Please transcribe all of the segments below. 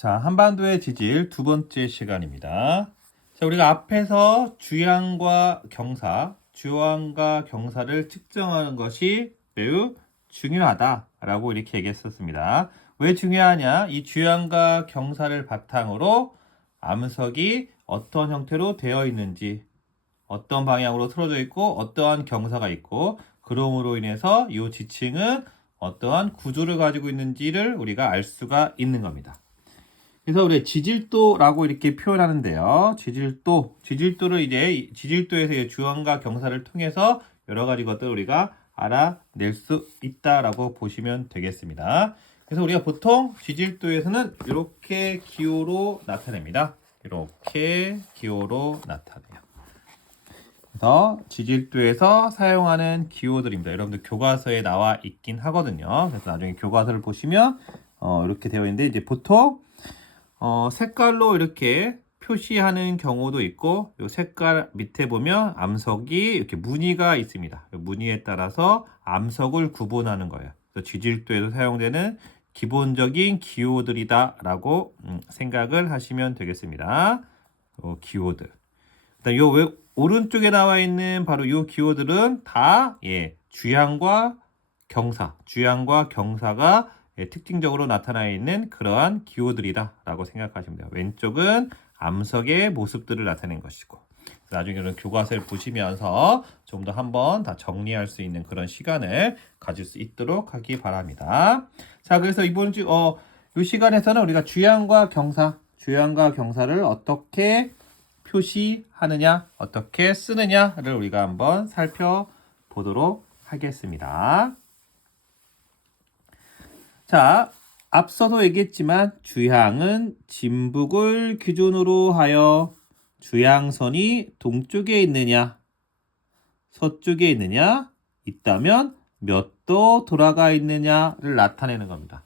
자, 한반도의 지질 두 번째 시간입니다. 자, 우리가 앞에서 주양과 경사를 측정하는 것이 매우 중요하다라고 이렇게 얘기했었습니다. 왜 중요하냐? 이 주양과 경사를 바탕으로 암석이 어떤 형태로 되어 있는지, 어떤 방향으로 틀어져 있고, 어떠한 경사가 있고, 그러므로 인해서 이 지층은 어떠한 구조를 가지고 있는지를 우리가 알 수가 있는 겁니다. 그래서 우리 지질도라고 이렇게 표현하는데요. 지질도를 이제 지질도에서의 주황과 경사를 통해서 여러 가지 것들을 우리가 알아낼 수 있다라고 보시면 되겠습니다. 그래서 우리가 보통 지질도에서는 이렇게 기호로 나타냅니다. 이렇게 기호로 나타내요. 그래서 지질도에서 사용하는 기호들입니다. 여러분들 교과서에 나와 있긴 하거든요. 그래서 나중에 교과서를 보시면 이렇게 되어 있는데 이제 보통 색깔로 이렇게 표시하는 경우도 있고, 이 색깔 밑에 보면 암석이 이렇게 무늬가 있습니다. 무늬에 따라서 암석을 구분하는 거예요. 그래서 지질도에서 사용되는 기본적인 기호들이다라고 생각을 하시면 되겠습니다. 기호들. 일단 요 오른쪽에 나와 있는 바로 이 기호들은 다 주양과 경사가 특징적으로 나타나 있는 그러한 기호들이다라고 생각하시면 돼요. 왼쪽은 암석의 모습들을 나타낸 것이고, 나중에는 교과서를 보시면서 좀 더 한번 다 정리할 수 있는 그런 시간을 가질 수 있도록 하기 바랍니다. 자, 그래서 이번 이 시간에서는 우리가 주양과 경사를 어떻게 표시하느냐, 어떻게 쓰느냐를 우리가 한번 살펴보도록 하겠습니다. 자, 앞서도 얘기했지만 주향은 진북을 기준으로 하여 주향선이 동쪽에 있느냐, 서쪽에 있느냐, 있다면 몇 도 돌아가 있느냐를 나타내는 겁니다.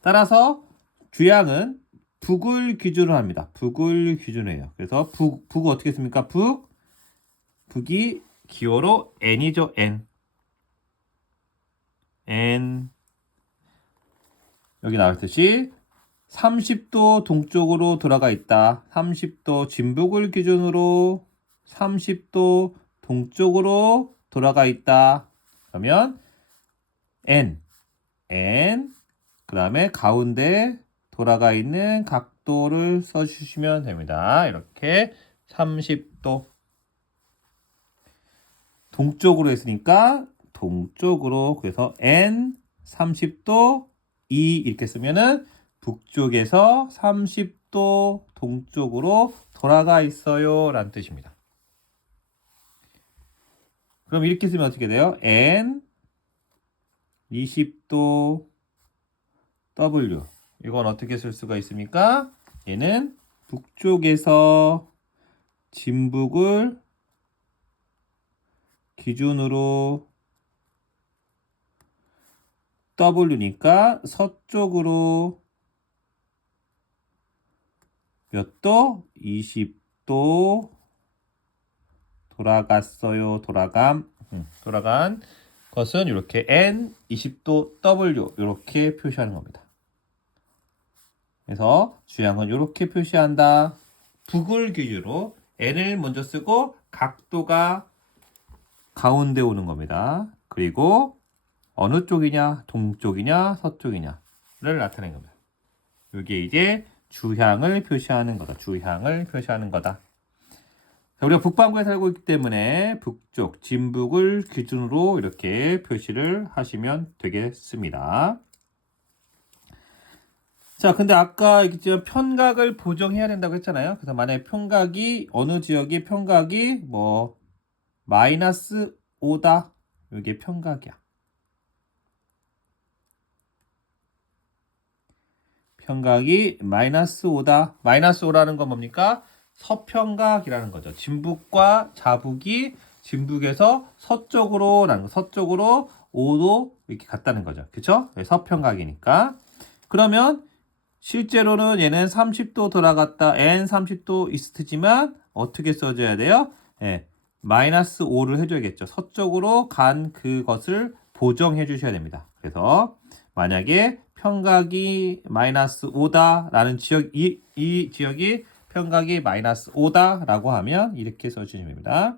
따라서 주향은 북을 기준으로 합니다. 북을 기준으로 해요. 그래서 북은 어떻게 씁니까? 북이 기호로 n이죠. n 여기 나왔듯이 30도 동쪽으로 돌아가 있다. 30도 진북을 기준으로 30도 동쪽으로 돌아가 있다. 그러면 n 그 다음에 가운데 돌아가 있는 각도를 써주시면 됩니다. 이렇게 30도 동쪽으로 했으니까 동쪽으로, 그래서 n 30도 이렇게 쓰면은 북쪽에서 30도 동쪽으로 돌아가 있어요 라는 뜻입니다. 그럼 이렇게 쓰면 어떻게 돼요? n 20도 w, 이건 어떻게 쓸 수가 있습니까? 얘는 북쪽에서 진북을 기준으로 W니까 서쪽으로 몇 도? 20도 돌아갔어요. 돌아간 것은 이렇게 N 20도 W 이렇게 표시하는 겁니다. 그래서 주양은 이렇게 표시한다. 북을 기준으로 N을 먼저 쓰고 각도가 가운데 오는 겁니다. 그리고 어느 쪽이냐, 동쪽이냐, 서쪽이냐를 나타낸 겁니다. 이게 이제 주향을 표시하는 거다. 자, 우리가 북반구에 살고 있기 때문에 북쪽, 진북을 기준으로 이렇게 표시를 하시면 되겠습니다. 자, 근데 아까 얘기했지만 편각을 보정해야 된다고 했잖아요. 그래서 만약에 어느 지역이 편각이 마이너스 5다. 이게 편각이야. 편각이 마이너스 5다. 마이너스 5라는 건 뭡니까? 서편각이라는 거죠. 진북과 자북이 진북에서 서쪽으로라는 거. 서쪽으로 5도 이렇게 갔다는 거죠. 그쵸? 서편각이니까. 그러면 실제로는 얘는 30도 돌아갔다. n 30도 이스트지만 어떻게 써줘야 돼요? 마이너스 5를 해줘야겠죠. 서쪽으로 간 그것을 보정해 주셔야 됩니다. 그래서 만약에 평각이 마이너스 5다라는 지역, 이 지역이 평각이 마이너스 5다라고 하면 이렇게 써주시면 됩니다.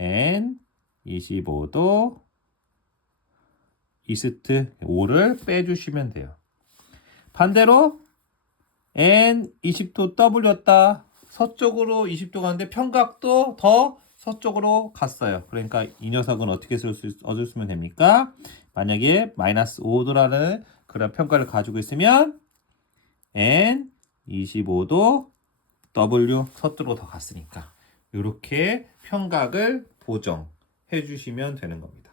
n 25도 이스트 5를 빼주시면 돼요. 반대로 n 20도 W였다. 서쪽으로 20도 가는데 평각도 더 서쪽으로 갔어요. 그러니까 이 녀석은 어떻게 얻으시면 됩니까? 만약에 마이너스 5도라는 그런 평가를 가지고 있으면 n 25도 W 서쪽으로 더 갔으니까 이렇게 평각을 보정해 주시면 되는 겁니다.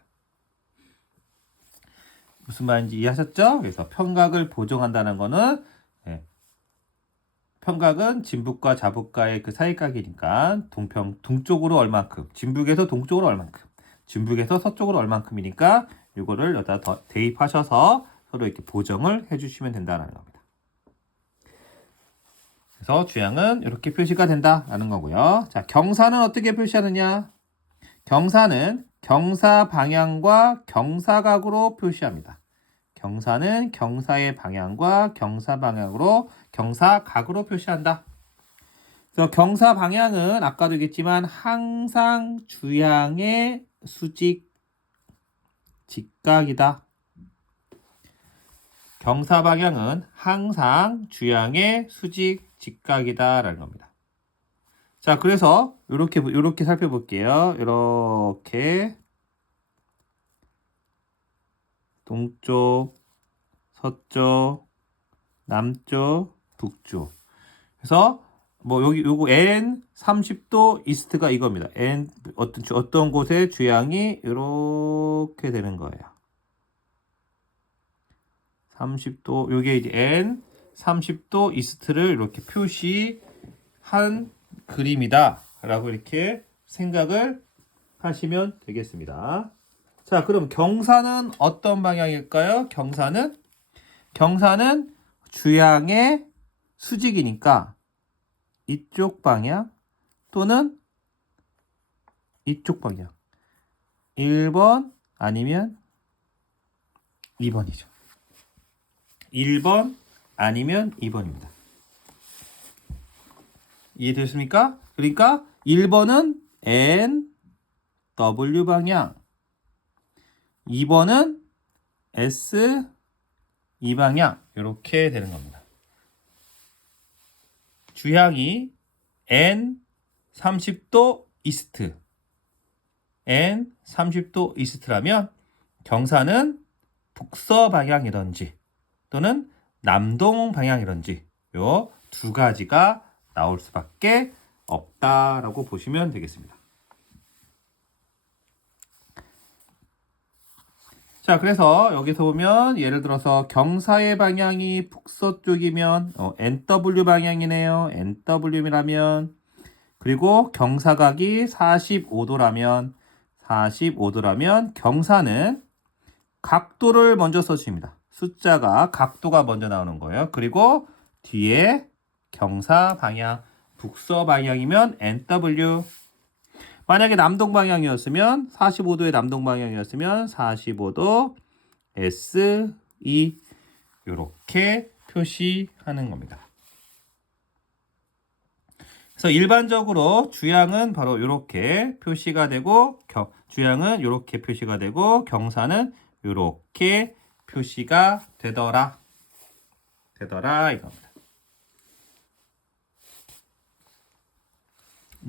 무슨 말인지 이해하셨죠? 그래서 평각을 보정한다는 거는 평각은 진북과 좌북과의 그 사이각이니까 동쪽으로 얼만큼, 진북에서 동쪽으로 얼만큼, 진북에서 서쪽으로 얼만큼이니까 이거를 여기다 더 대입하셔서 서로 이렇게 보정을 해주시면 된다는 겁니다. 그래서 주양은 이렇게 표시가 된다라는 거고요. 자, 경사는 어떻게 표시하느냐? 경사는 경사 방향과 경사각으로 표시합니다. 경사는 경사의 방향과 경사 방향으로 경사각으로 표시한다. 그래서 경사 방향은 아까도 얘기했지만 항상 주양의 수직 직각이다. 경사 방향은 항상 주양의 수직 직각이다라는 겁니다. 자, 그래서 이렇게 살펴볼게요. 이렇게 동쪽, 서쪽, 남쪽, 북쪽. 그래서 뭐 여기 요거 n 30도 이스트가 이겁니다. n 어떤 곳에 주양이 이렇게 되는 거예요. 30도 요게 이제 n 30도 이스트를 이렇게 표시한 그림이다라고 이렇게 생각을 하시면 되겠습니다. 자, 그럼 경사는 어떤 방향일까요? 경사는 주양의 수직이니까 이쪽 방향 또는 이쪽 방향 1번 아니면 2번이죠. 1번 아니면 2번입니다. 이해되셨습니까? 그러니까 1번은 N, W 방향 2번은 S, 이 방향 이렇게 되는 겁니다. 주향이 N 30도 이스트 N 30도 이스트라면 경사는 북서 방향이든지 또는 남동 방향이든지 요 두 가지가 나올 수밖에 없다라고 보시면 되겠습니다. 자, 그래서 여기서 보면 예를 들어서 경사의 방향이 북서쪽이면 NW 방향이네요. NW라면 그리고 경사각이 45도라면 경사는 각도를 먼저 써줍니다. 숫자가 각도가 먼저 나오는 거예요. 그리고 뒤에 경사 방향, 북서 방향이면 NW. 만약에 남동 방향이었으면 45도의 남동 방향이었으면 45도 SE 이렇게 표시하는 겁니다. 그래서 일반적으로 주양은 바로 이렇게 표시가 되고 주양은 이렇게 표시가 되고 경사는 이렇게 표시가 되더라 이겁니다.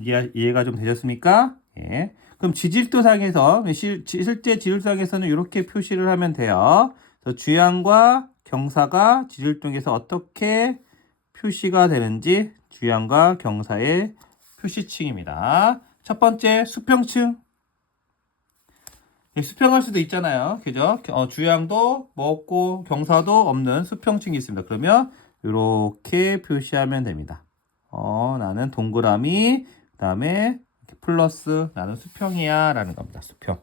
이해가 좀 되셨습니까? 예. 그럼 지질도상에서 실제 지질도상에서는 이렇게 표시를 하면 돼요. 그래서 주양과 경사가 지질도에서 어떻게 표시가 되는지 주양과 경사의 표시층입니다. 첫 번째 수평층. 수평할 수도 있잖아요. 그죠? 주양도 뭐 없고 경사도 없는 수평층이 있습니다. 그러면 이렇게 표시하면 됩니다. 나는 동그라미 그 다음에 플러스 나는 수평이야 라는 겁니다. 수평.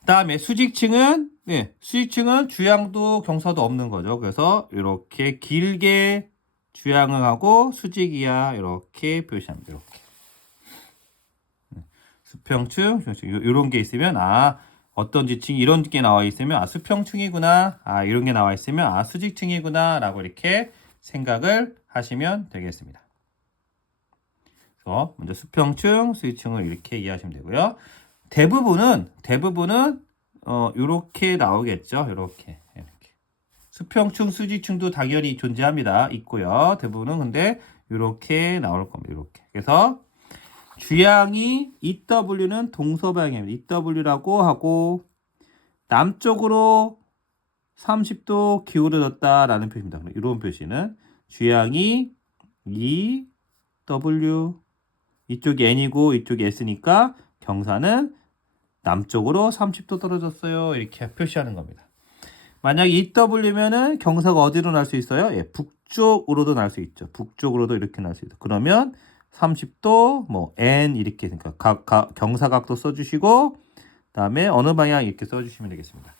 그 다음에 수직층은 수직층은 주양도 경사도 없는 거죠. 그래서 이렇게 길게 주양을 하고 수직이야 이렇게 표시합니다. 이렇게 수평층 이런 게 있으면 어떤 지층이 이런 게 나와 있으면 수평층이구나. 이런 게 나와 있으면 수직층이구나 라고 이렇게 생각을 하시면 되겠습니다. 그래서 먼저 수평층, 수직층을 이렇게 이해하시면 되고요. 대부분은 이렇게 나오겠죠. 이렇게. 수평층, 수직층도 당연히 존재합니다. 있고요. 대부분은 근데 이렇게 나올 겁니다. 이렇게. 그래서 주양이 EW는 동서방향입니다. EW라고 하고 남쪽으로 30도 기울어졌다라는 표시입니다. 이런 표시는 주양이 EW 이쪽이 N이고 이쪽이 S니까 경사는 남쪽으로 30도 떨어졌어요. 이렇게 표시하는 겁니다. 만약 EW면은 경사가 어디로 날 수 있어요? 북쪽으로도 날 수 있죠. 북쪽으로도 이렇게 날 수 있죠. 그러면 30도 N 이렇게 그러니까 경사각도 써주시고 그다음에 어느 방향 이렇게 써주시면 되겠습니다.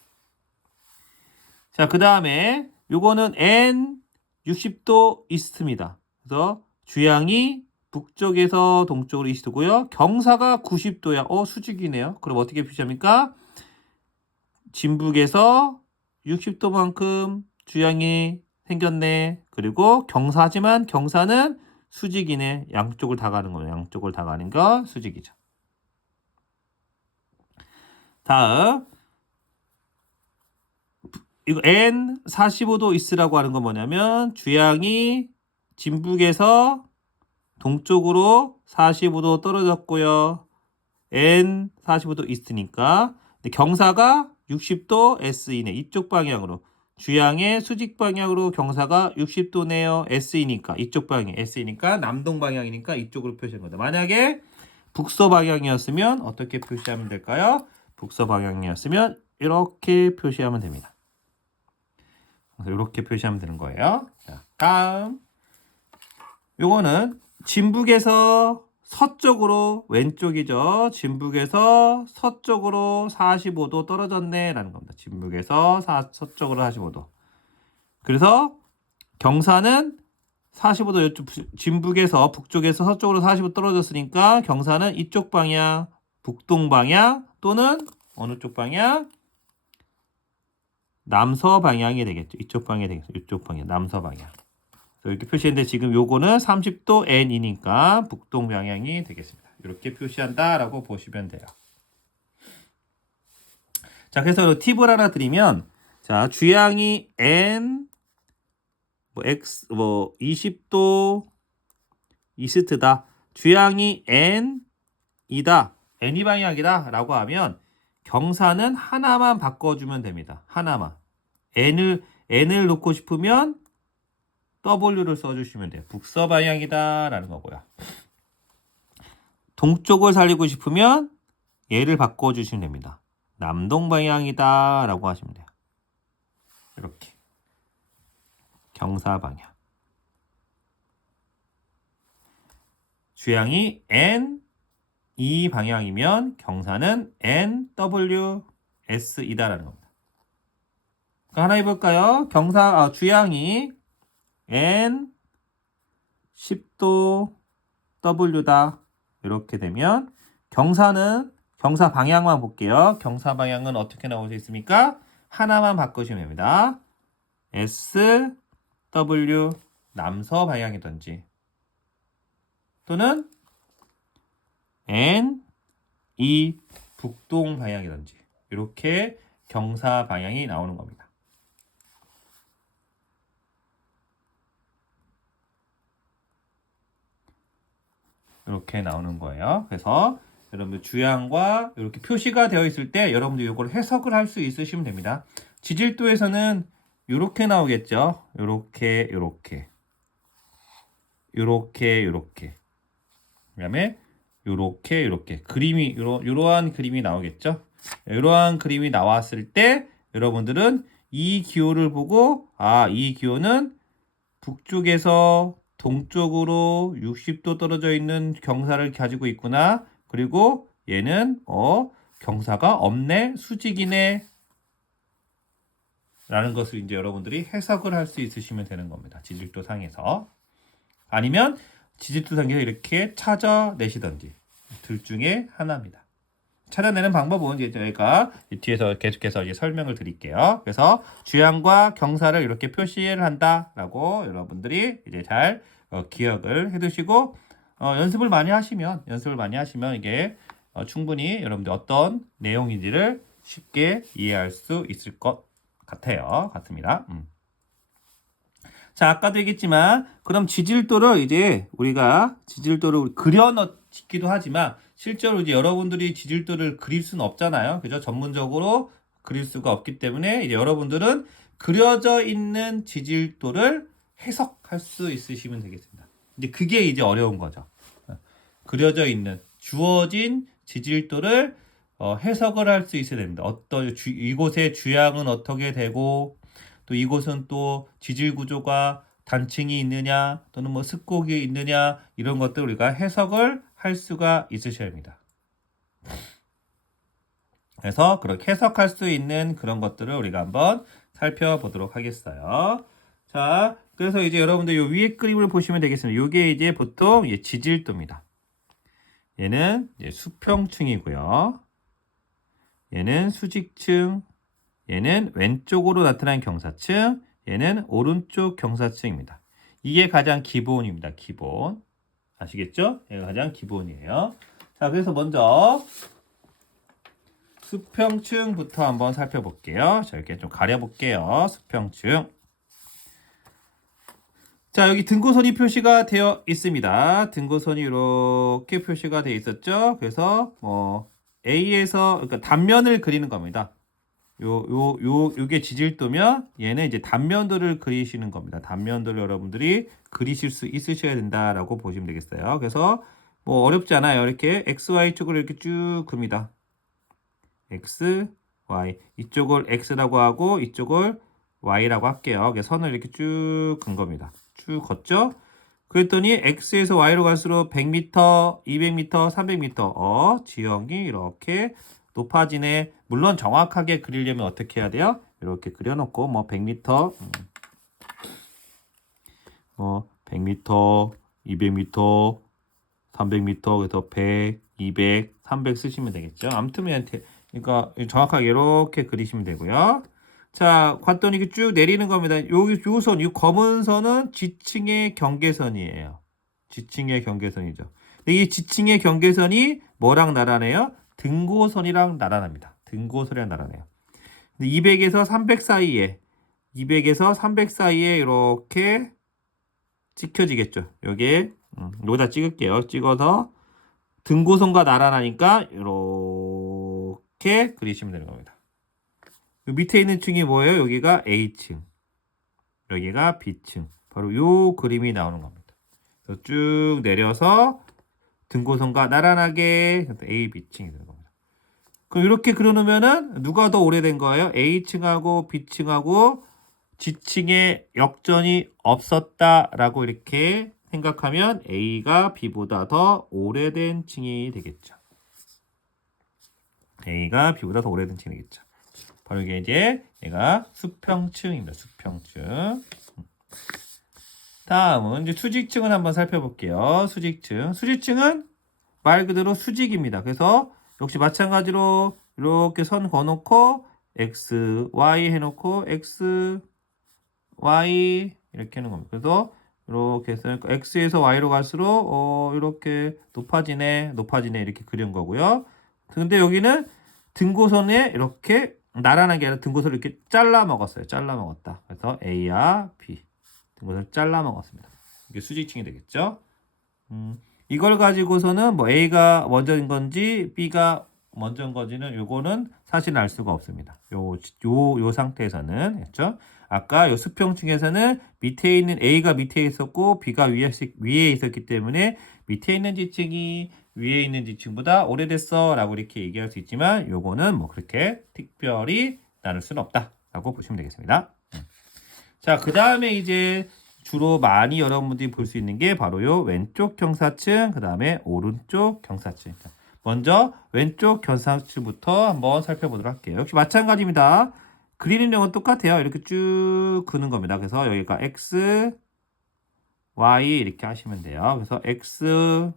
자, 그 다음에 요거는 N 60도 이스트입니다. 그래서 주양이 북쪽에서 동쪽으로 이스트고요. 경사가 90도야. 수직이네요. 그럼 어떻게 표시합니까? 진북에서 60도만큼 주양이 생겼네. 그리고 경사지만 경사는 수직이네. 양쪽을 다 가는 거예요. 양쪽을 다 가는 거 수직이죠. 다음 이거 N 45도 이스라고 하는 건 뭐냐면 주양이 진북에서 동쪽으로 45도 떨어졌고요. N 45도 이스트니까 경사가 60도 S이네. 이쪽 방향으로 주양의 수직 방향으로 경사가 60도네요. S이니까 이쪽 방향 S이니까 남동 방향이니까 이쪽으로 표시한 거다. 만약에 북서 방향이었으면 어떻게 표시하면 될까요? 북서 방향이었으면 이렇게 표시하면 됩니다. 그래서 이렇게 표시하면 되는 거예요. 자, 다음 요거는 진북에서 서쪽으로 왼쪽이죠. 진북에서 서쪽으로 45도 떨어졌네 라는 겁니다. 진북에서 서쪽으로 45도. 그래서 경사는 45도 이쪽 진북에서 북쪽에서 서쪽으로 45도 떨어졌으니까 경사는 이쪽 방향 북동 방향 또는 어느 쪽 방향? 남서 방향이 되겠죠. 이쪽 방향이 되겠죠. 이쪽 방향 남서 방향. 이렇게 표시했는데 지금 요거는 30도 N이니까 북동 방향이 되겠습니다. 이렇게 표시한다라고 보시면 돼요. 자, 그래서 팁을 하나 드리면 자, 주양이 N X 20도 이스트다. 주양이 N이다. N이 방향이다라고 하면 경사는 하나만 바꿔주면 됩니다. 하나만. N을 놓고 싶으면 W를 써주시면 돼요. 북서 방향이다 라는 거고요. 동쪽을 살리고 싶으면 얘를 바꿔주시면 됩니다. 남동 방향이다 라고 하시면 돼요. 이렇게 경사 방향 주양이 N 이 방향이면 경사는 NW S이다 라는 겁니다. 하나 해볼까요? 주양이 N 10도 W다. 이렇게 되면 경사 방향만 볼게요. 경사 방향은 어떻게 나올 수 있습니까? 하나만 바꾸시면 됩니다. S, W, 남서 방향이든지 또는 N, E, 북동 방향이든지 이렇게 경사 방향이 나오는 겁니다. 이렇게 나오는 거예요. 그래서 여러분들 주양과 이렇게 표시가 되어 있을 때 여러분들 이걸 해석을 할 수 있으시면 됩니다. 지질도에서는 이렇게 나오겠죠. 이렇게 그다음에 이렇게 그림이 이러한 그림이 나오겠죠. 이러한 그림이 나왔을 때 여러분들은 이 기호를 보고 이 기호는 북쪽에서 동쪽으로 60도 떨어져 있는 경사를 가지고 있구나. 그리고 얘는 경사가 없네, 수직이네 라는 것을 이제 여러분들이 해석을 할 수 있으시면 되는 겁니다. 지질도 상에서. 아니면 지질도 상에서 이렇게 찾아내시던지 둘 중에 하나입니다. 찾아내는 방법은 이제 저희가 뒤에서 계속해서 이제 설명을 드릴게요. 그래서 주양과 경사를 이렇게 표시를 한다라고 여러분들이 이제 잘 기억을 해두시고 연습을 많이 하시면 이게 충분히 여러분들 어떤 내용인지를 쉽게 이해할 수 있을 것 같습니다. 자, 아까도 얘기했지만 그럼 지질도를 이제 우리가 지질도를 그려넣기도 하지만 실제로 이제 여러분들이 지질도를 그릴 수는 없잖아요. 그죠? 전문적으로 그릴 수가 없기 때문에 이제 여러분들은 그려져 있는 지질도를 해석할 수 있으시면 되겠습니다. 이제 그게 이제 어려운 거죠. 그려져 있는 주어진 지질도를 해석을 할 수 있어야 됩니다. 이곳의 주양은 어떻게 되고 또 이곳은 또 지질 구조가 단층이 있느냐 또는 뭐 습곡이 있느냐 이런 것들 우리가 해석을 할 수가 있으셔야 합니다. 그래서 그렇게 해석할 수 있는 그런 것들을 우리가 한번 살펴보도록 하겠어요. 자, 그래서 이제 여러분들 요 위에 그림을 보시면 되겠습니다. 요게 이제 보통 지질도입니다. 얘는 이제 수평층이고요. 얘는 수직층, 얘는 왼쪽으로 나타난 경사층, 얘는 오른쪽 경사층입니다. 이게 가장 기본입니다. 기본. 아시겠죠? 얘가 가장 기본이에요. 자, 그래서 먼저 수평층부터 한번 살펴볼게요. 자, 이렇게 좀 가려볼게요. 수평층. 자, 여기 등고선이 표시가 되어 있습니다. 등고선이 이렇게 표시가 되어 있었죠. 그래서 A에서 그러니까 단면을 그리는 겁니다. 요게 지질도면 얘는 이제 단면도를 그리시는 겁니다. 단면도를 여러분들이 그리실 수 있으셔야 된다라고 보시면 되겠어요. 그래서 뭐 어렵지 않아요. 이렇게 XY 쪽을 이렇게 쭉 긋습니다. X, Y. 이쪽을 X라고 하고 이쪽을 Y라고 할게요. 선을 이렇게 쭉 긋은 겁니다. 쭉 걷죠? 그랬더니 X에서 Y로 갈수록 100m, 200m, 300m 지형이 이렇게 높아지네. 물론 정확하게 그리려면 어떻게 해야 돼요? 이렇게 그려놓고 100m, 100m, 200m, 300m, 그래서 100, 200, 300 쓰시면 되겠죠. 아무튼 그러니까 정확하게 이렇게 그리시면 되고요. 자, 봤더니 이게 쭉 내리는 겁니다. 요 검은 선은 지층의 경계선이에요. 지층의 경계선이죠. 근데 이 지층의 경계선이 뭐랑 나란해요? 등고선이랑 나란합니다. 등고선이랑 나란해요. 200에서 300 사이에 이렇게 찍혀지겠죠. 여기다 찍을게요. 찍어서 등고선과 나란하니까 이렇게 그리시면 되는 겁니다. 밑에 있는 층이 뭐예요? 여기가 A층, 여기가 B층. 바로 요 그림이 나오는 겁니다. 그래서 쭉 내려서 등고선과 나란하게 A, B층이 되는 겁니다. 그럼 이렇게 그려놓으면은 누가 더 오래된 거예요? A층하고 B층하고 지층에 역전이 없었다라고 이렇게 생각하면 A가 B보다 더 오래된 층이 되겠죠. A가 B보다 더 오래된 층이 되겠죠. 바로 이게 이제 얘가 수평층입니다. 수평층. 다음은 이제 수직층을 한번 살펴볼게요. 수직층은 말 그대로 수직입니다. 그래서 역시 마찬가지로 이렇게 선 그어놓고 X, Y 해놓고 X, Y 이렇게 하는 겁니다. 그래서 이렇게 해서 X에서 Y로 갈수록 이렇게 높아지네 이렇게 그린 거고요. 근데 여기는 등고선에 이렇게 나란하게 아니라 등고선을 이렇게 잘라 먹었어요. 잘라 먹었다. 그래서 A와 B 등고선을 잘라 먹었습니다. 이게 수직층이 되겠죠. 이걸 가지고서는 뭐 A가 먼저인 건지 B가 먼저인 건지는 요거는 사실 알 수가 없습니다. 요 상태에서는 했죠. 아까 요 수평층에서는 밑에 있는 A가 밑에 있었고 B가 위에 있었기 때문에 밑에 있는 지층이 위에 있는 지층보다 오래됐어 라고 이렇게 얘기할 수 있지만 요거는 뭐 그렇게 특별히 나눌 수는 없다 라고 보시면 되겠습니다. 자, 그 다음에 이제 주로 많이 여러분들이 볼 수 있는 게 바로 요 왼쪽 경사층, 그 다음에 오른쪽 경사층. 먼저 왼쪽 경사층부터 한번 살펴보도록 할게요. 역시 마찬가지입니다. 그리는 내용은 똑같아요. 이렇게 쭉 그는 겁니다. 그래서 여기가 X, Y 이렇게 하시면 돼요. 그래서 X,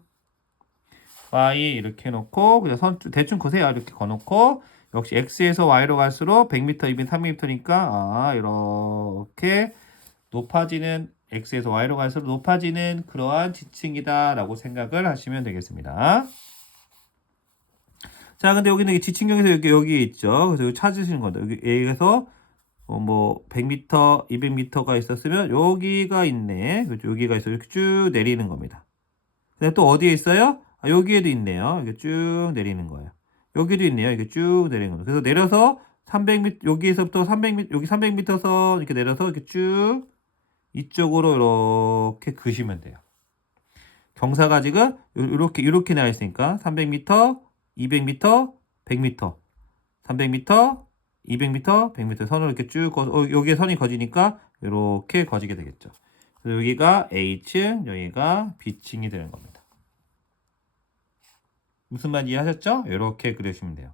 y 이렇게 해놓고 그냥 선 대충 그세요. 이렇게 거놓고 역시 x에서 y로 갈수록 100m, 200m, 300m니까 이렇게 높아지는 x에서 y로 갈수록 높아지는 그러한 지층이다라고 생각을 하시면 되겠습니다. 자, 근데 여기는 지층경에서 여기 있죠. 그래서 여기 찾으시는 겁니다. 여기에서 뭐 100m, 200m가 있었으면 여기가 있네. 그렇죠? 여기가 있어. 이렇게 쭉 내리는 겁니다. 근데 또 어디에 있어요? 여기에도 있네요. 이렇게 쭉 내리는 거예요. 여기도 있네요. 이렇게 쭉 내리는 겁니다. 그래서 내려서 300m, 여기에서부터 300m, 여기 300m 선 이렇게 내려서 이렇게 쭉 이쪽으로 이렇게 그시면 돼요. 경사가 지금 이렇게 나와 있으니까 300m, 200m, 100m, 300m, 200m, 100m 선으로 이렇게 쭉 여기에 선이 거지니까 이렇게 거지게 되겠죠. 그래서 여기가 A층, 여기가 B층이 되는 겁니다. 무슨 말인지 이해하셨죠? 이렇게 그려주시면 돼요.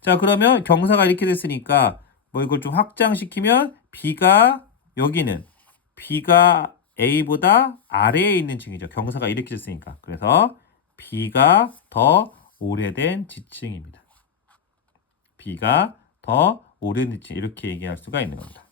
자, 그러면 경사가 이렇게 됐으니까 뭐 이걸 좀 확장시키면 여기는 B가 A보다 아래에 있는 층이죠. 경사가 이렇게 됐으니까. 그래서 B가 더 오래된 지층입니다. B가 더 오래된 지층 이렇게 얘기할 수가 있는 겁니다.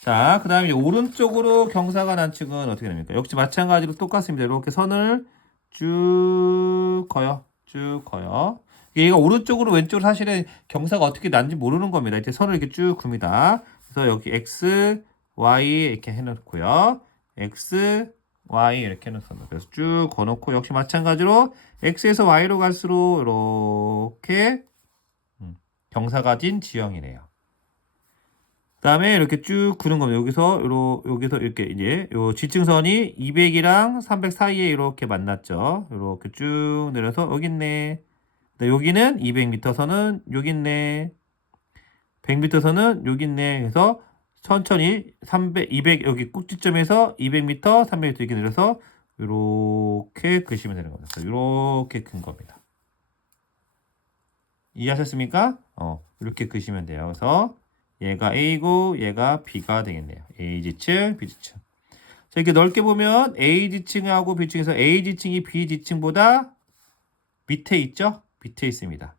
자, 그 다음에 오른쪽으로 경사가 난 층은 어떻게 됩니까? 역시 마찬가지로 똑같습니다. 이렇게 선을 쭉 커요. 쭉 커요. 얘가 오른쪽으로 왼쪽으로 사실은 경사가 어떻게 난지 모르는 겁니다. 이제 선을 이렇게 쭉 굽니다. 그래서 여기 X, Y 이렇게 해놓고요. X, Y 이렇게 해놓습니다. 그래서 쭉 거놓고 역시 마찬가지로 X에서 Y로 갈수록 이렇게 경사가 진 지형이래요. 그 다음에 이렇게 쭉 구는 겁니다. 여기서 이렇게 이제 요 지층선이 200이랑 300 사이에 이렇게 만났죠. 이렇게 쭉 내려서 여기 있네. 여기는 200m 선은 여기 있네. 100m 선은 여기 있네. 그래서 천천히 300, 200 여기 꼭지점에서 200m, 300m 이렇게 내려서 이렇게 그시면 되는 겁니다. 이렇게 큰 겁니다. 이해하셨습니까? 이렇게 그시면 돼요. 그래서 얘가 A고 얘가 B가 되겠네요. A지층, B지층. 자, 이렇게 넓게 보면 A지층하고 B지층에서 A지층이 B지층보다 밑에 있죠? 밑에 있습니다.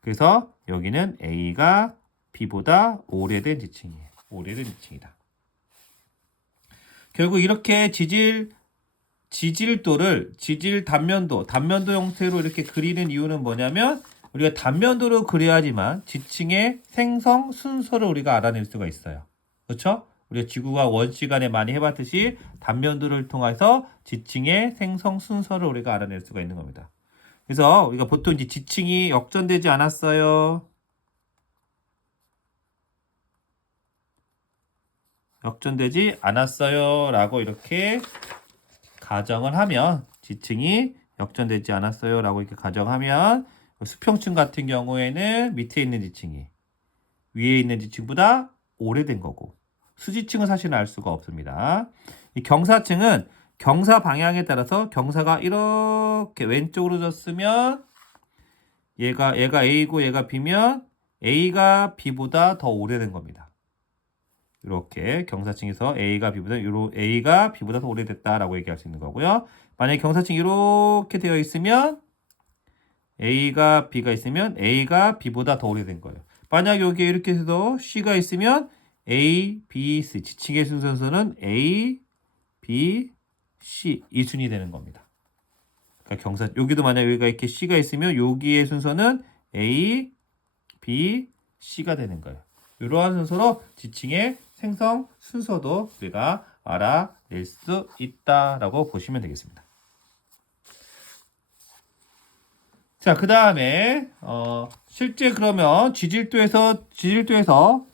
그래서 여기는 A가 B보다 오래된 지층이에요. 오래된 지층이다. 결국 이렇게 단면도 형태로 이렇게 그리는 이유는 뭐냐면 우리가 단면도로 그려야지만 지층의 생성 순서를 우리가 알아낼 수가 있어요. 그렇죠? 우리가 지구과 원시간에 많이 해봤듯이 단면도를 통해서 지층의 생성 순서를 우리가 알아낼 수가 있는 겁니다. 그래서 우리가 보통 이제 지층이 역전되지 않았어요. 역전되지 않았어요. 라고 이렇게 가정을 하면 지층이 역전되지 않았어요. 라고 이렇게 가정하면 수평층 같은 경우에는 밑에 있는 지층이 위에 있는 지층보다 오래된 거고 수지층은 사실은 알 수가 없습니다. 이 경사층은 경사 방향에 따라서 경사가 이렇게 왼쪽으로 졌으면 얘가 A고 얘가 B면 A가 B보다 더 오래된 겁니다. 이렇게 경사층에서 A가 B보다 더 오래됐다라고 얘기할 수 있는 거고요. 만약에 경사층이 이렇게 되어 있으면 A가 B가 있으면 A가 B보다 더 오래된 거예요. 만약 여기에 이렇게 해서 C가 있으면 A, B, C 지층의 순서는 A, B, C 이 순이 되는 겁니다. 그러니까 여기도 만약 여기가 이렇게 C가 있으면 여기의 순서는 A, B, C가 되는 거예요. 이러한 순서로 지층의 생성 순서도 우리가 알아낼 수 있다라고 보시면 되겠습니다. 자, 그 다음에 실제 그러면 지질도에서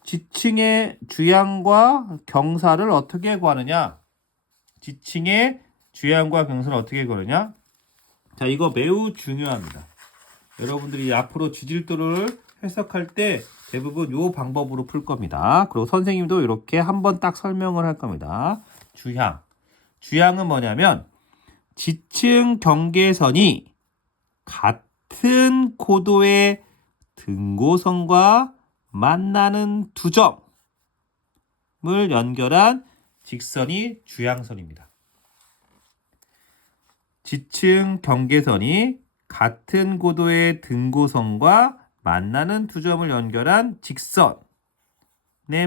지층의 주양과 경사를 어떻게 구하느냐? 지층의 주양과 경사를 어떻게 구하느냐? 자, 이거 매우 중요합니다. 여러분들이 앞으로 지질도를 해석할 때 대부분 이 방법으로 풀 겁니다. 그리고 선생님도 이렇게 한번 딱 설명을 할 겁니다. 주양은 뭐냐면 지층 경계선이 같은 고도의 등고선과 만나는 두 점을 연결한 직선이 주양선입니다. 지층 경계선이 같은 고도의 등고선과 만나는 두 점을 연결한 직선의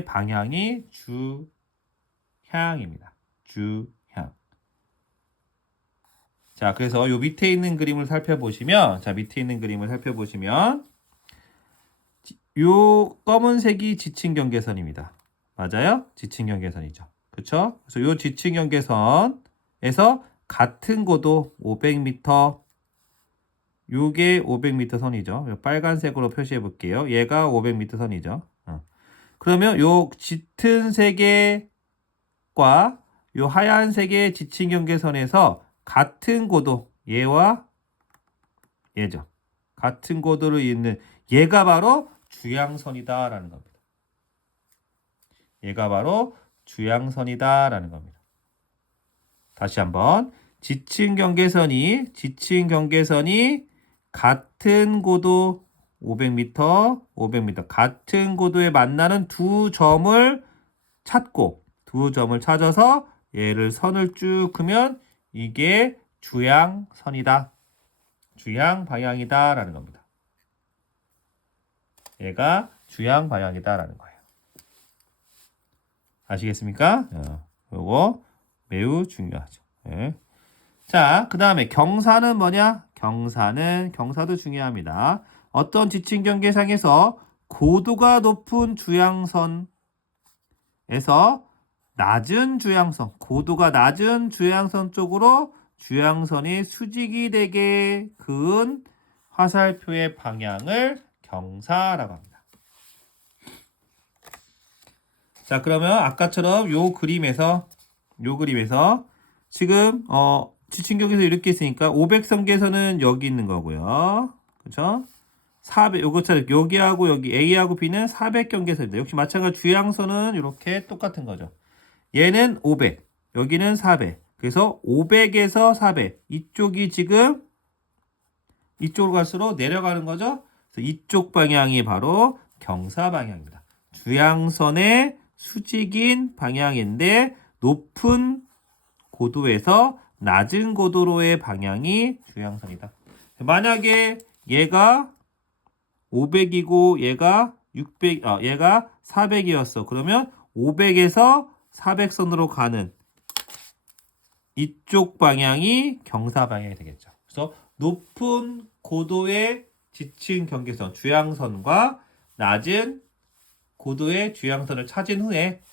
방향이 주향입니다. 주향. 자, 그래서 요 밑에 있는 그림을 살펴보시면, 요 검은색이 지층 경계선입니다. 맞아요? 지층 경계선이죠. 그렇죠? 그래서 요 지층 경계선에서 같은 고도 500m, 요게 500m 선이죠. 빨간색으로 표시해 볼게요. 얘가 500m 선이죠. 그러면 요 짙은 색의 과 요 하얀색의 지층 경계선에서 같은 고도, 얘와 얘죠. 같은 고도를 잇는 얘가 바로 주향선이다라는 겁니다. 얘가 바로 주향선이다라는 겁니다. 다시 한번 지층 경계선이 같은 고도 500m 같은 고도에 만나는 두 점을 찾아서 얘를 선을 쭉 그으면 이게 주향선이다. 주향 방향이다 라는 겁니다. 얘가 주향 방향이다 라는 거예요. 아시겠습니까? 요거 매우 중요하죠. 네. 자, 그 다음에 경사는 뭐냐? 경사도 중요합니다. 어떤 지층 경계상에서 고도가 높은 주향선에서 고도가 낮은 주향선 쪽으로 주향선이 수직이 되게 그은 화살표의 방향을 경사라고 합니다. 자, 그러면 아까처럼 요 그림에서 지금 지층 경계선 이렇게 있으니까 500선계선은 여기 있는 거고요. 그렇죠? 400 요것처럼 여기하고 여기 A하고 B는 400경계선입니다. 역시 마찬가지로 주향선은 이렇게 똑같은 거죠. 얘는 500, 여기는 400. 그래서 500에서 400. 이쪽이 지금 이쪽으로 갈수록 내려가는 거죠. 그래서 이쪽 방향이 바로 경사 방향입니다. 주향선의 수직인 방향인데 높은 고도에서 낮은 고도로의 방향이 주향선이다. 만약에 얘가 500이고 얘가 400이었어. 그러면 500에서 400선으로 가는 이쪽 방향이 경사 방향이 되겠죠. 그래서 높은 고도의 지층 경계선 주향선과 낮은 고도의 주향선을 찾은 후에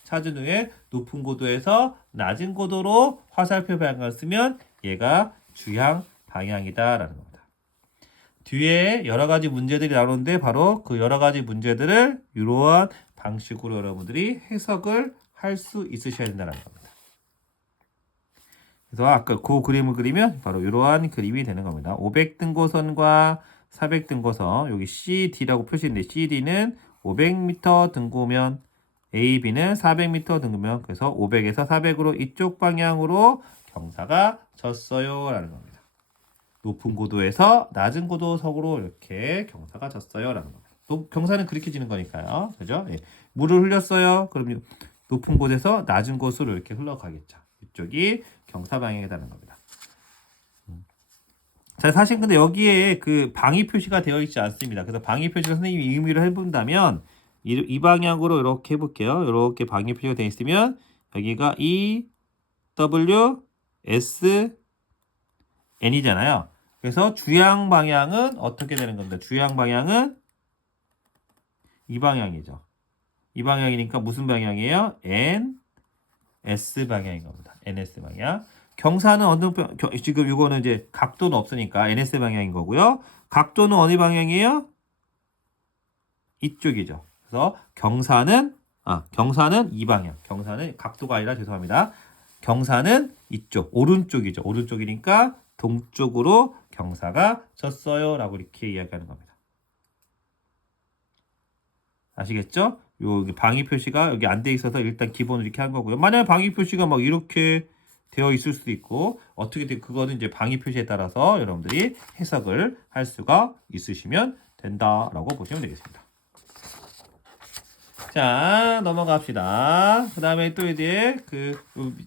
높은 고도에서 낮은 고도로 화살표 방향을 쓰면 얘가 주향 방향이다라는 겁니다. 뒤에 여러 가지 문제들이 나오는데 바로 그 여러 가지 문제들을 이러한 방식으로 여러분들이 해석을 할 수 있으셔야 된다는 겁니다. 그래서 아까 그 그림을 그리면 바로 이러한 그림이 되는 겁니다. 500등고선과 400등고선 여기 CD라고 표시인데 CD는 500m 등고면 A, B는 400m 등고면 그래서 500에서 400으로 이쪽 방향으로 경사가 졌어요 라는 겁니다. 높은 고도에서 낮은 고도석으로 이렇게 경사가 졌어요 라는 겁니다. 경사는 그렇게 지는 거니까요. 그죠? 예. 물을 흘렸어요. 그럼 높은 곳에서 낮은 곳으로 이렇게 흘러가겠죠. 이쪽이 경사 방향이라는 겁니다. 자, 사실 근데 여기에 그 방위 표시가 되어 있지 않습니다. 그래서 방위 표시를 선생님이 의미를 해본다면 이 방향으로 이렇게 해볼게요. 이렇게 방위 표시가 되어 있으면 여기가 E, W, S, N이잖아요. 그래서 주향 방향은 어떻게 되는 겁니다. 주향 방향은 이 방향이죠. 이 방향이니까 무슨 방향이에요? N, S 방향인 겁니다. NS 방향. 경사는 지금 이거는 이제 각도는 없으니까 NS 방향인 거고요. 각도는 어느 방향이에요? 이쪽이죠. 그래서 경사는 이 방향. 경사는 각도가 아니라 죄송합니다. 경사는 이쪽, 오른쪽이죠. 오른쪽이니까 동쪽으로 경사가 졌어요. 라고 이렇게 이야기하는 겁니다. 아시겠죠? 요 방위 표시가 여기 안 돼 있어서 일단 기본으로 이렇게 한 거고요. 만약에 방위 표시가 막 이렇게 되어 있을 수도 있고 어떻게 그거는 이제 방위 표시에 따라서 여러분들이 해석을 할 수가 있으시면 된다라고 보시면 되겠습니다. 자, 넘어갑시다. 그 다음에 또 이제 그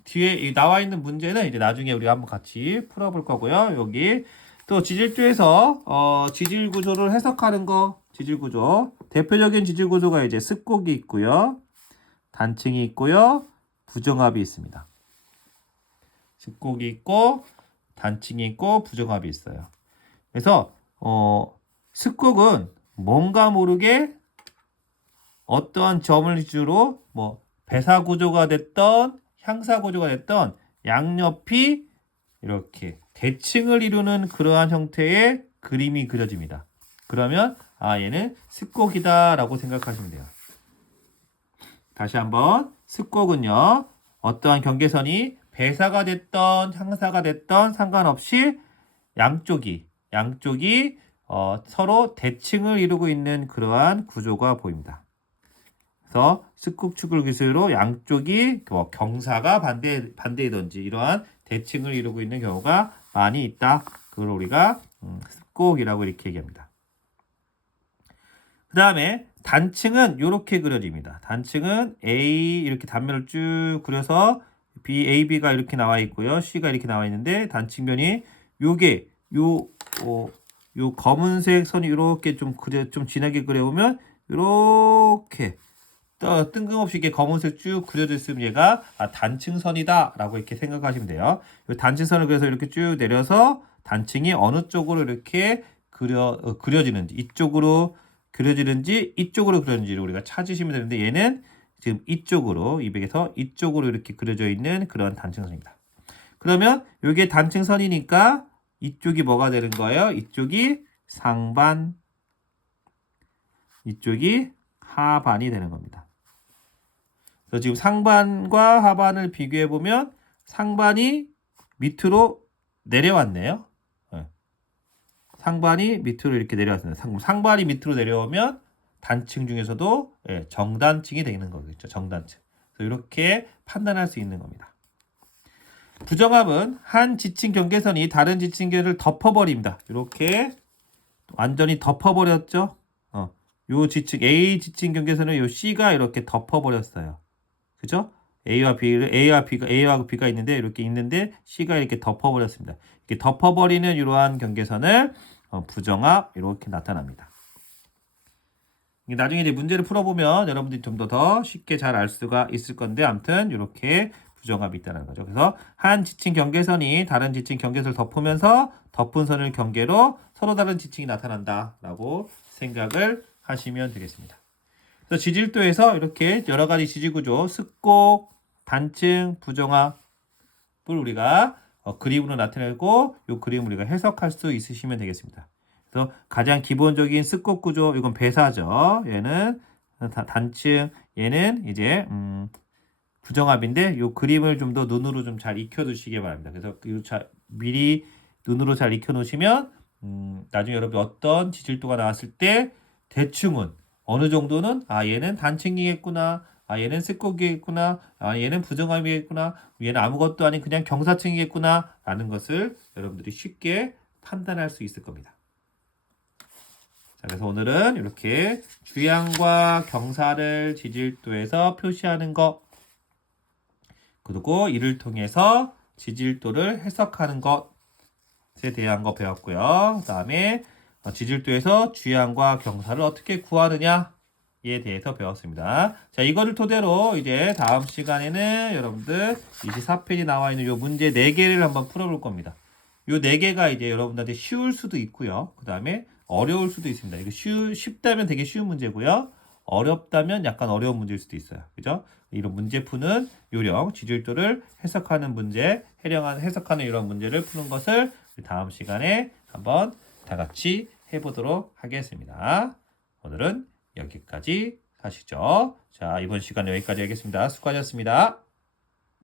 뒤에 나와 있는 문제는 이제 나중에 우리가 한번 같이 풀어볼 거고요. 여기 또 지질조에서 지질 구조를 해석하는 거, 지질 구조. 대표적인 지질 구조가 이제 습곡이 있고요. 단층이 있고요. 부정합이 있습니다. 습곡이 있고 단층이 있고 부정합이 있어요. 그래서 습곡은 뭔가 모르게 어떠한 점을 기준으로 뭐 배사 구조가 됐던 향사 구조가 됐던 양옆이 이렇게 대칭을 이루는 그러한 형태의 그림이 그려집니다. 그러면 얘는 습곡이다라고 생각하시면 돼요. 다시 한번 습곡은요. 어떠한 경계선이 배사가 됐던 향사가 됐던 상관없이 양쪽이 서로 대칭을 이루고 있는 그러한 구조가 보입니다. 그래서 습곡축을 기술로 양쪽이 경사가 반대이든지 이러한 대칭을 이루고 있는 경우가 많이 있다. 그걸 우리가 습곡이라고 이렇게 얘기합니다. 그 다음에 단층은 이렇게 그려집니다. 단층은 A 이렇게 단면을 쭉 그려서 B, A, B가 이렇게 나와 있고요. C가 이렇게 나와 있는데 단층면이 요게 요 검은색 선이 이렇게 좀 진하게 그려보면 이렇게 뜬금없이 이렇게 검은색 쭉 그려져 있으면 얘가 단층선이다 라고 이렇게 생각하시면 돼요. 이 단층선을 그래서 이렇게 쭉 내려서 단층이 어느 쪽으로 이렇게 그려지는지 이쪽으로 그려지는지 이쪽으로 그려지는지를 우리가 찾으시면 되는데 얘는 지금 이쪽으로 200에서 이쪽으로 이렇게 그려져 있는 그런 단층선입니다. 그러면 이게 단층선이니까 이쪽이 뭐가 되는 거예요? 이쪽이 상반, 이쪽이 하반이 되는 겁니다. 그래서 지금 상반과 하반을 비교해 보면 상반이 밑으로 내려왔네요. 상반이 밑으로 이렇게 내려왔습니다. 상반이 밑으로 내려오면 단층 중에서도 정단층이 되는 거겠죠. 정단층. 그래서 이렇게 판단할 수 있는 겁니다. 부정합은 한 지층 경계선이 다른 지층계를 덮어버립니다. 이렇게 완전히 덮어버렸죠. 요 지층 A 지층 경계선을 요 C가 이렇게 덮어버렸어요. 그죠? A와 B가 있는데 이렇게 있는데 C가 이렇게 덮어버렸습니다. 이렇게 덮어버리는 이러한 경계선을 부정합 이렇게 나타납니다. 나중에 이제 문제를 풀어보면 여러분들이 좀 더 쉽게 잘 알 수가 있을 건데 아무튼 이렇게 부정합이 있다는 거죠. 그래서 한 지층 경계선이 다른 지층 경계선을 덮으면서 덮은 선을 경계로 서로 다른 지층이 나타난다라고 생각을 하시면 되겠습니다. 그래서 지질도에서 이렇게 여러 가지 지질구조, 습곡, 단층, 부정합을 우리가 그림으로 나타내고 이 그림을 우리가 해석할 수 있으시면 되겠습니다. 그래서 가장 기본적인 습곡 구조, 이건 배사죠. 얘는 단층, 얘는 이제 부정합인데 이 그림을 좀 더 눈으로 좀 잘 익혀두시기 바랍니다. 그래서 미리 눈으로 잘 익혀놓으시면 나중에 여러분 어떤 지질도가 나왔을 때 대충은 어느 정도는 얘는 단층이겠구나, 얘는 습곡이겠구나, 얘는 부정합이겠구나, 얘는 아무것도 아닌 그냥 경사층이겠구나 라는 것을 여러분들이 쉽게 판단할 수 있을 겁니다. 자, 그래서 오늘은 이렇게 주양과 경사를 지질도에서 표시하는 것, 그리고 이를 통해서 지질도를 해석하는 것에 대한 거 배웠고요. 그 다음에 지질도에서 주양과 경사를 어떻게 구하느냐에 대해서 배웠습니다. 자, 이거를 토대로 이제 다음 시간에는 여러분들 24페이지 나와 있는 요 문제 4개를 한번 풀어볼 겁니다. 요 4개가 이제 여러분들한테 쉬울 수도 있고요. 그 다음에 어려울 수도 있습니다. 이거 쉽다면 되게 쉬운 문제고요. 어렵다면 약간 어려운 문제일 수도 있어요. 그죠? 이런 문제 푸는 요령, 지질도를 해석하는 문제, 해석하는 이런 문제를 푸는 것을 다음 시간에 한번 다 같이 해보도록 하겠습니다. 오늘은 여기까지 하시죠. 자, 이번 시간 여기까지 하겠습니다. 수고하셨습니다.